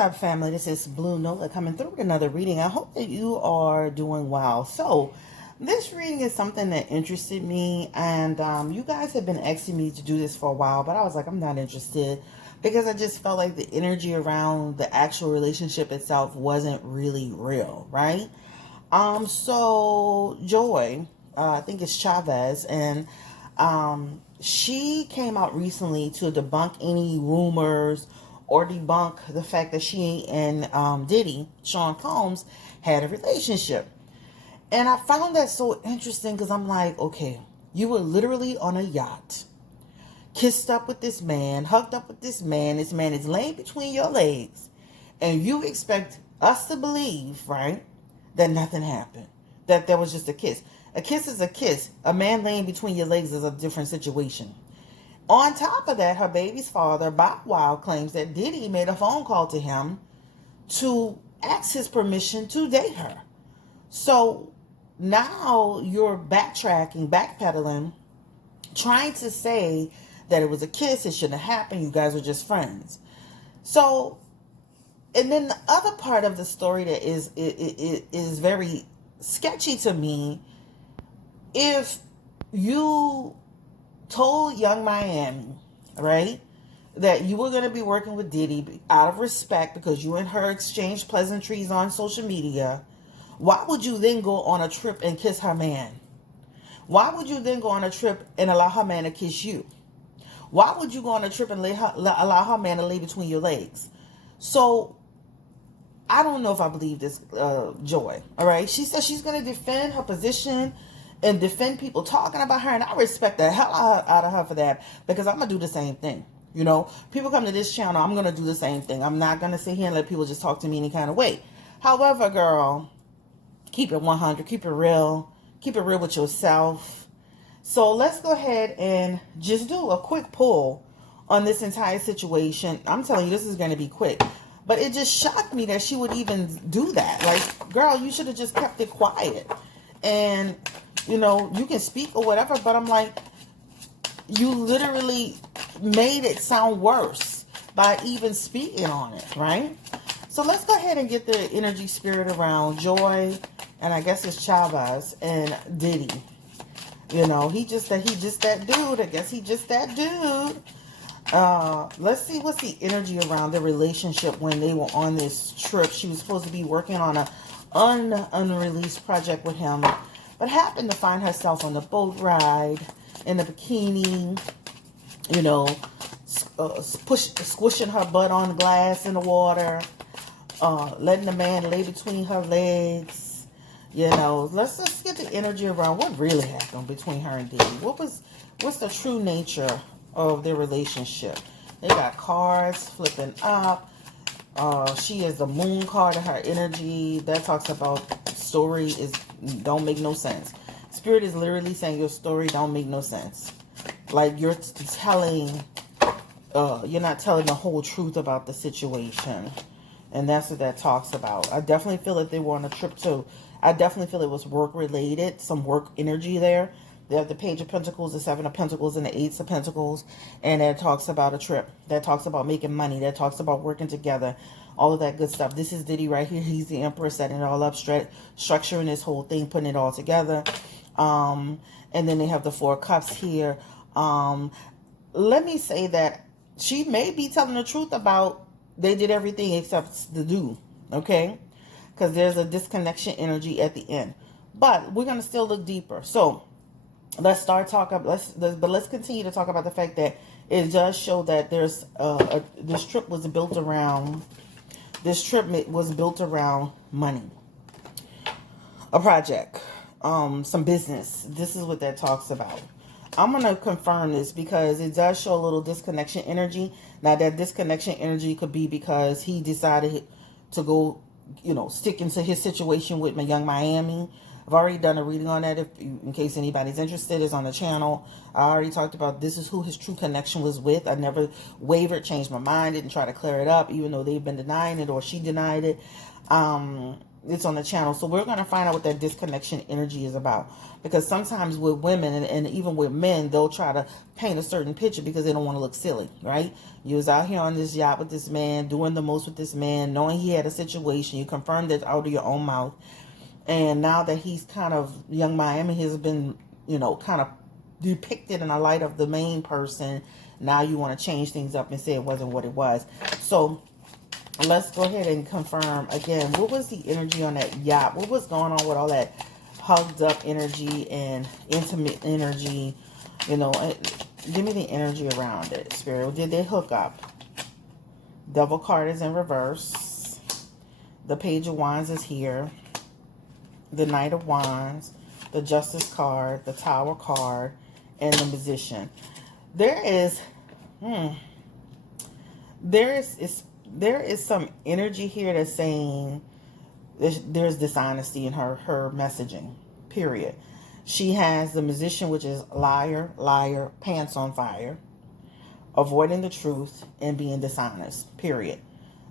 up, family? This is Blue Nola coming through with another reading. I hope that you are doing well. So, this reading is something that interested me, and you guys have been asking me to do this for a while, but I was like, I'm not interested because I just felt like the energy around the actual relationship itself wasn't really real, right? So Joy, I think it's Chavis, and she came out recently to debunk any rumors or debunk the fact that she and Diddy, Sean Combs, had a relationship. And I found that so interesting because I'm like, okay, you were literally on a yacht, kissed up with this man, hugged up with this man. This man is laying between your legs, and you expect us to believe, right, that nothing happened, that there was just a kiss. A kiss is a kiss. A man laying between your legs is a different situation. On top of that, her baby's father, Bob Wild, claims that Diddy made a phone call to him to ask his permission to date her. So now you're backtracking, backpedaling, trying to say that it was a kiss, it shouldn't have happened, you guys were just friends. So, and then the other part of the story that is very sketchy to me, if you told Young Miami, right, that you were going to be working with Diddy out of respect because you and her exchanged pleasantries on social media, why would you then go on a trip and kiss her man? Why would you then go on a trip and allow her man to kiss you? Why would you go on a trip and allow her man to lay between your legs? So, I don't know if I believe this, Joy. All right? She says she's going to defend her position and defend people talking about her. And I respect the hell out of her for that because I'm going to do the same thing. You know, people come to this channel, I'm going to do the same thing. I'm not going to sit here and let people just talk to me any kind of way. However, girl, keep it 100. Keep it real. Keep it real with yourself. So let's go ahead and just do a quick pull on this entire situation. I'm telling you, this is going to be quick. But it just shocked me that she would even do that. Like, girl, you should have just kept it quiet. And, you know, you can speak or whatever, but I'm like, you literally made it sound worse by even speaking on it, right? So let's go ahead and get the energy spirit around Joy, and I guess it's Chavis and Diddy. You know, he just that dude. I guess he just that dude. Let's see what's the energy around their relationship when they were on this trip. She was supposed to be working on a unreleased project with him, but happened to find herself on the boat ride in a bikini, you know, squishing her butt on glass in the water, letting the man lay between her legs. You know, let's just get the energy around what really happened between her and Diddy. What's the true nature of their relationship? They got cards flipping up. She is the moon card of her energy. That talks about story don't make no sense. Spirit is literally saying your story don't make no sense. Like you're not telling the whole truth about the situation. And that's what that talks about. I definitely feel that they were on a trip too. I definitely feel it was work related, some work energy there. They have the Page of Pentacles, the Seven of Pentacles, and the Eight of Pentacles. And that talks about a trip. That talks about making money. That talks about working together. All of that good stuff. This is Diddy right here. He's the Emperor, setting it all up, structuring this whole thing, putting it all together. And then they have the Four of Cups here. Let me say that she may be telling the truth about they did everything except the do, okay? Because there's a disconnection energy at the end. But we're going to still look deeper. So let's start talking. Let's continue to talk about the fact that it does show that there's this trip was built around money, a project, some business. This is what that talks about. I'm going to confirm this because it does show a little disconnection energy. Now, that disconnection energy could be because he decided to go, you know, stick into his situation with my Young Miami. I've already done a reading on that. In case anybody's interested, it's on the channel. I already talked about this is who his true connection was with. I never wavered, changed my mind, didn't try to clear it up, even though they've been denying it or she denied it. it's on the channel. So we're going to find out what that disconnection energy is about. Because sometimes with women and even with men, they'll try to paint a certain picture because they don't want to look silly, right? You was out here on this yacht with this man, doing the most with this man, knowing he had a situation. You confirmed it out of your own mouth. And now that he's kind of, Young Miami has been, kind of depicted in the light of the main person, now you want to change things up and say it wasn't what it was. So let's go ahead and confirm again. What was the energy on that yacht? What was going on with all that hugged up energy and intimate energy? Give me the energy around it, Spirit. Did they hook up? Devil card is in reverse. The Page of Wands is here. The Knight of Wands. The Justice card. The Tower card. And the Magician. There is some energy here that's saying there's dishonesty in her messaging, period. She has the Magician, which is liar, liar, pants on fire, avoiding the truth, and being dishonest, period.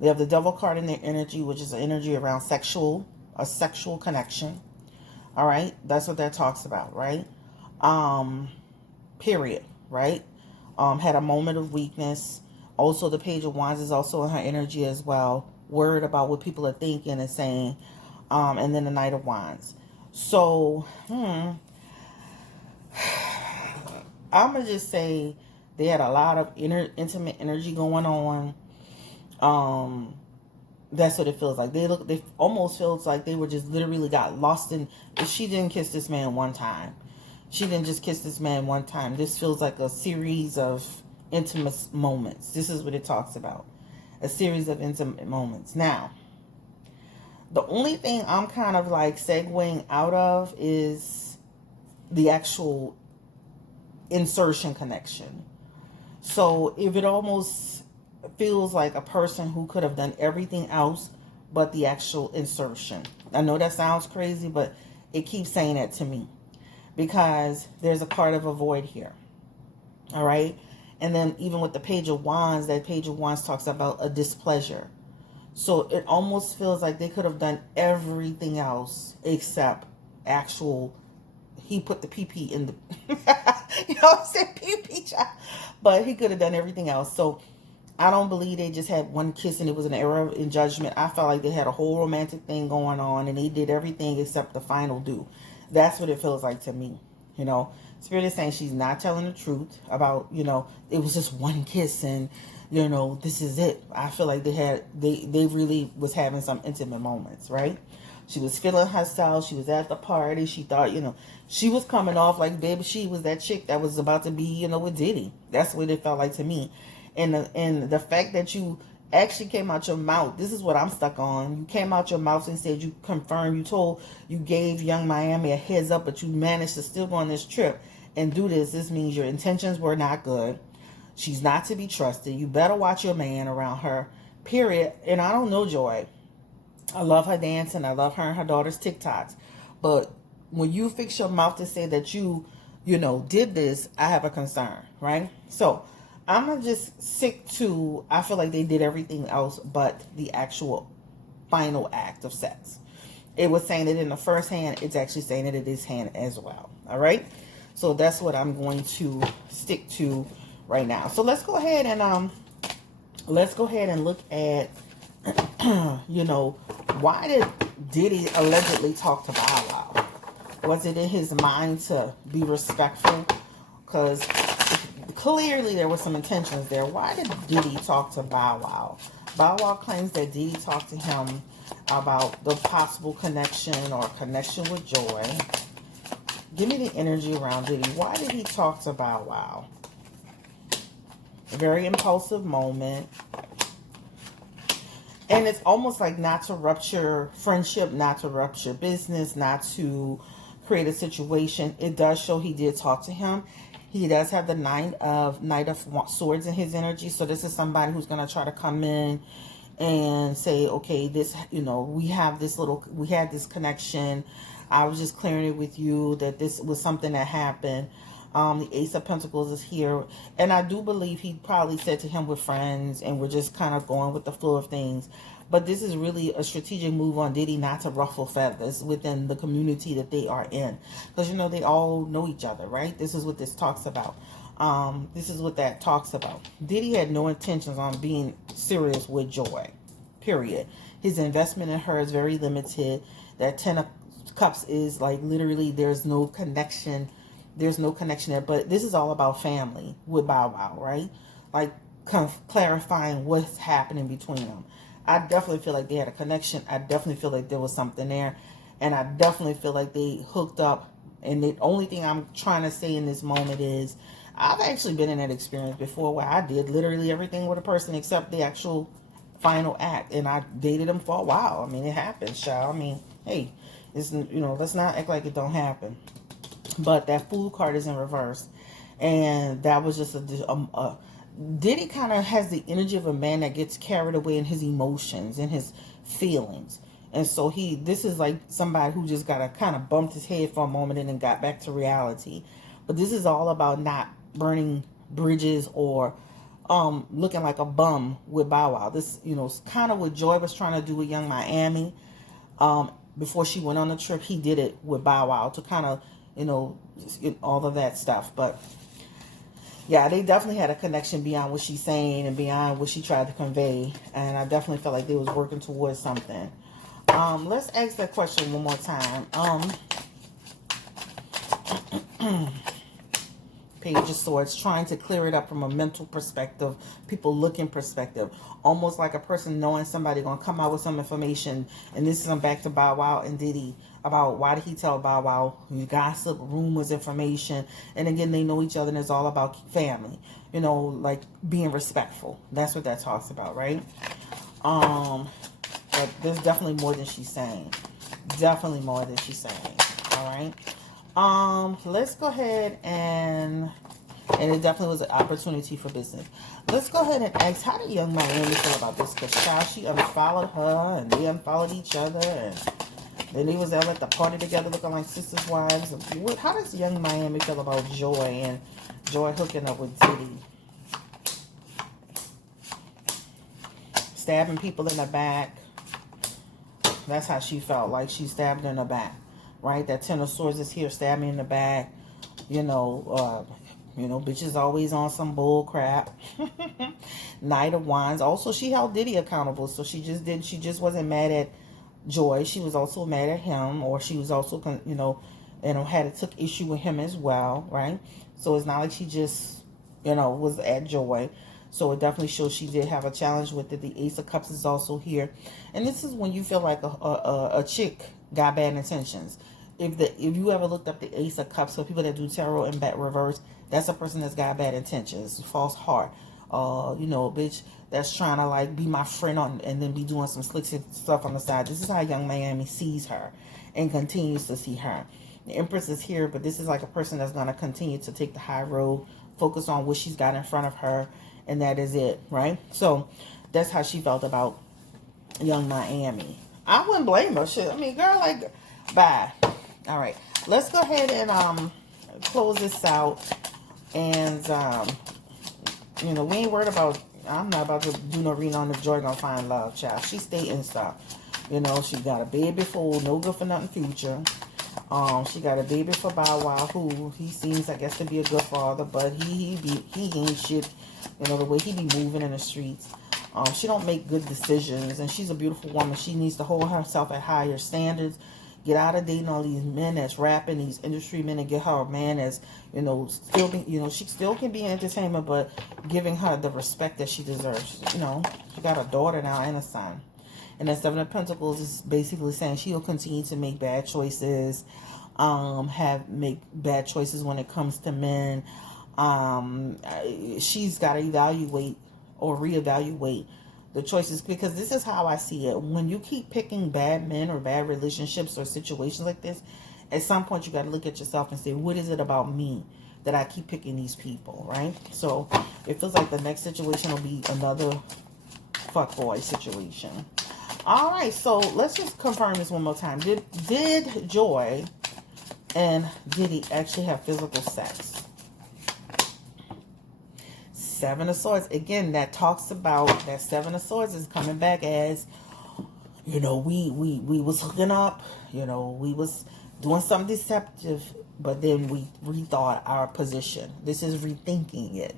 They have the Devil card in their energy, which is an energy around a sexual connection. All right, that's what that talks about, right? Period, right? Had a moment of weakness. Also, the Page of Wands is also in her energy as well. Worried about what people are thinking and saying. And then the Knight of Wands. So, I'm going to just say they had a lot of intimate energy going on. That's what it feels like. They almost feels like they were just literally got lost in. If she didn't kiss this man one time. She didn't just kiss this man one time. This feels like a series of intimate moments. This is what it talks about. A series of intimate moments. Now, the only thing I'm kind of like segueing out of is the actual insertion connection. So if it almost feels like a person who could have done everything else but the actual insertion. I know that sounds crazy, but it keeps saying that to me. Because there's a card of a void here. All right. And then even with the Page of Wands, that Page of Wands talks about a displeasure. So it almost feels like they could have done everything else except he put the PP in the, I said PP, child. But he could have done everything else. So I don't believe they just had one kiss and it was an error in judgment. I felt like they had a whole romantic thing going on and they did everything except the final do. That's what it feels like to me. Spirit is saying she's not telling the truth about, it was just one kiss and, this is it. I feel like they really was having some intimate moments, right? She was feeling herself. She was at the party. She thought, she was coming off like, baby, she was that chick that was about to be, with Diddy. That's what it felt like to me. And the fact that you actually came out your mouth. This is what I'm stuck on. You came out your mouth and said you confirmed, you gave Young Miami a heads up, but you managed to still go on this trip and do this. This means your intentions were not good. She's not to be trusted. You better watch your man around her, period. And I don't know Joy. I love her dancing. I love her and her daughter's TikToks. But when you fix your mouth to say that you did this, I have a concern, right? So I'm going to just stick to, I feel like they did everything else but the actual final act of sex. It was saying it in the first hand. It's actually saying it in this hand as well. All right. So that's what I'm going to stick to right now. So let's go ahead and look at, why did Diddy allegedly talk to Bow Wow? Was it in his mind to be respectful? Because clearly there were some intentions there. Why did Diddy talk to Bow Wow? Bow Wow claims that Diddy talked to him about the possible connection or connection with Joy. Give me the energy around Diddy. Why did he talk to Bow Wow? A very impulsive moment. And it's almost like not to rupture friendship, not to rupture business, not to create a situation. It does show he did talk to him. He does have the Knight of Swords in his energy. So this is somebody who's going to try to come in and say, okay, this, we had this connection. I was just clearing it with you that this was something that happened. The Ace of Pentacles is here. And I do believe he probably said to him with friends and we're just kind of going with the flow of things. But this is really a strategic move on Diddy not to ruffle feathers within the community that they are in. Because, you know, they all know each other, right? This is what this talks about. This is what that talks about. Diddy had no intentions on being serious with Joy, period. His investment in her is very limited. That 10 of Cups is like literally there's no connection. There's no connection there. But this is all about family with Bow Wow, right? Like clarifying what's happening between them. I definitely feel like they had a connection. I definitely feel like there was something there. And I definitely feel like they hooked up. And the only thing I'm trying to say in this moment is I've actually been in that experience before where I did literally everything with a person except the actual final act. And I dated them for a while. I mean, it happens, child. I mean, hey, it's, you know, let's not act like it don't happen. But that Fool card is in reverse. And that was just a Diddy kind of has the energy of a man that gets carried away in his emotions and his feelings. And so this is like somebody who just got to kind of bumped his head for a moment and then got back to reality. But this is all about not burning bridges or looking like a bum with Bow Wow. This, you know, kind of what Joy was trying to do with Young Miami. Before she went on the trip, he did it with Bow Wow to kind of, you know, all of that stuff. But yeah, they definitely had a connection beyond what she's saying and beyond what she tried to convey. And I definitely felt like they was working towards something. Let's ask that question one more time. Page of Swords, trying to clear it up from a mental perspective, people looking perspective. Almost like a person knowing somebody going to come out with some information. And this is back to Bow Wow and Diddy about why did he tell Bow Wow, gossip, rumors, information. And again, they know each other and it's all about family. You know, like being respectful. That's what that talks about, right? But there's definitely more than she's saying. Definitely more than she's saying. All right. Let's go ahead and it definitely was an opportunity for business. Let's go ahead and ask, how did Young Miami feel about this? Because she unfollowed her and they unfollowed each other, and then they was out at the party together looking like sisters' wives. How does Young Miami feel about Joy and Joy hooking up with Diddy? Stabbing people in the back. That's how she felt, like she stabbed in the back, right? That 10 of Swords is here, stabbed me in the back. You know, bitches always on some bull crap. Knight of Wands. Also, she held Diddy accountable, so she just wasn't mad at Joy. She was also mad at him, or she was also, took issue with him as well, right? So it's not like she just, was at Joy. So it definitely shows she did have a challenge with it. The Ace of Cups is also here. And this is when you feel like a chick got bad intentions. If you ever looked up the Ace of Cups, for people that do tarot in back reverse, that's a person that's got bad intentions, false heart. A bitch that's trying to like be my friend and then be doing some slick stuff on the side. This is how Young Miami sees her and continues to see her. The Empress is here, but this is like a person that's going to continue to take the high road, focus on what she's got in front of her, and that is it, right? So that's how she felt about Young Miami. I wouldn't blame her. Shit, I mean, girl, like, bye. All right, let's go ahead and close this out. And we ain't worried about. I'm not about to do no reading on if Joy gonna find love, child. She stating stuff. She got a baby for no good for nothing future. She got a baby for Bow Wow, who he seems, I guess, to be a good father, but he ain't shit. The way he be moving in the streets. She don't make good decisions, and she's a beautiful woman. She needs to hold herself at higher standards. Get out of dating all these men that's rapping, these industry men, and get her a man that's, still be, she still can be in entertainment, but giving her the respect that she deserves. She got a daughter now and a son. And that Seven of Pentacles is basically saying she'll continue to make bad choices, make bad choices when it comes to men. She's got to evaluate or reevaluate the choices, because this is how I see it. When you keep picking bad men or bad relationships or situations like this, at some point you got to look at yourself and say, what is it about me that I keep picking these people, right? So it feels like the next situation will be another fuckboy situation. All right, so let's just confirm this one more time. Did Joy and Diddy actually have physical sex? Seven of Swords. Again, that talks about that Seven of Swords is coming back as you know, we was hooking up, you know, we was doing something deceptive, but then we rethought our position. This is rethinking it.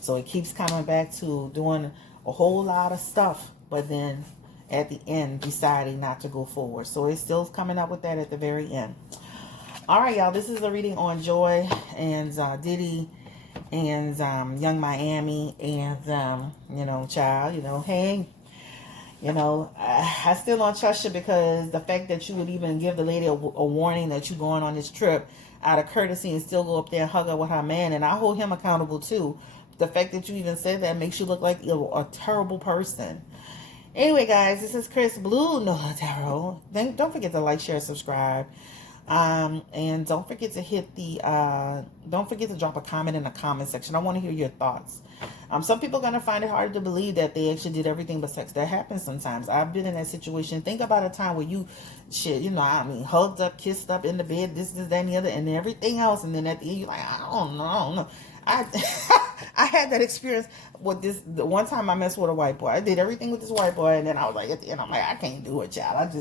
So it keeps coming back to doing a whole lot of stuff, but then at the end deciding not to go forward. So it's still coming up with that at the very end. All right, y'all, this is a reading on Joy and Diddy and Young Miami and you know, child, you know, hey, you know, I still don't trust you, because the fact that you would even give the lady a warning that you're going on this trip out of courtesy and still go up there and hug her with her man, and I hold him accountable too. The fact that you even said that makes you look like a terrible person. Anyway, guys, this is Chris Blue Nola Tarot. Don't forget to like, share, subscribe. And don't forget to hit the, don't forget to drop a comment in the comment section. I want to hear your thoughts. Some people are going to find it hard to believe that they actually did everything but sex. That happens sometimes. I've been in that situation. Think about a time where you, you know, I mean, hugged up, kissed up in the bed, this, that, and the other, and everything else. And then at the end, you're like, I don't know. I had that experience with this. The one time I messed with a white boy. I did everything with this white boy, and then I was like, at the end, I'm like, I can't do it, child.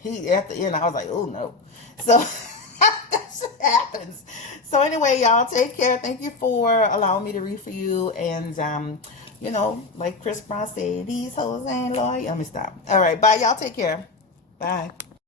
He at the end, I was like, oh no. So that shit happens. So anyway, y'all, take care. Thank you for allowing me to read for you. And you know, like Chris Brown said, these hoes ain't loyal. Let me stop. All right, bye, y'all. Take care. Bye.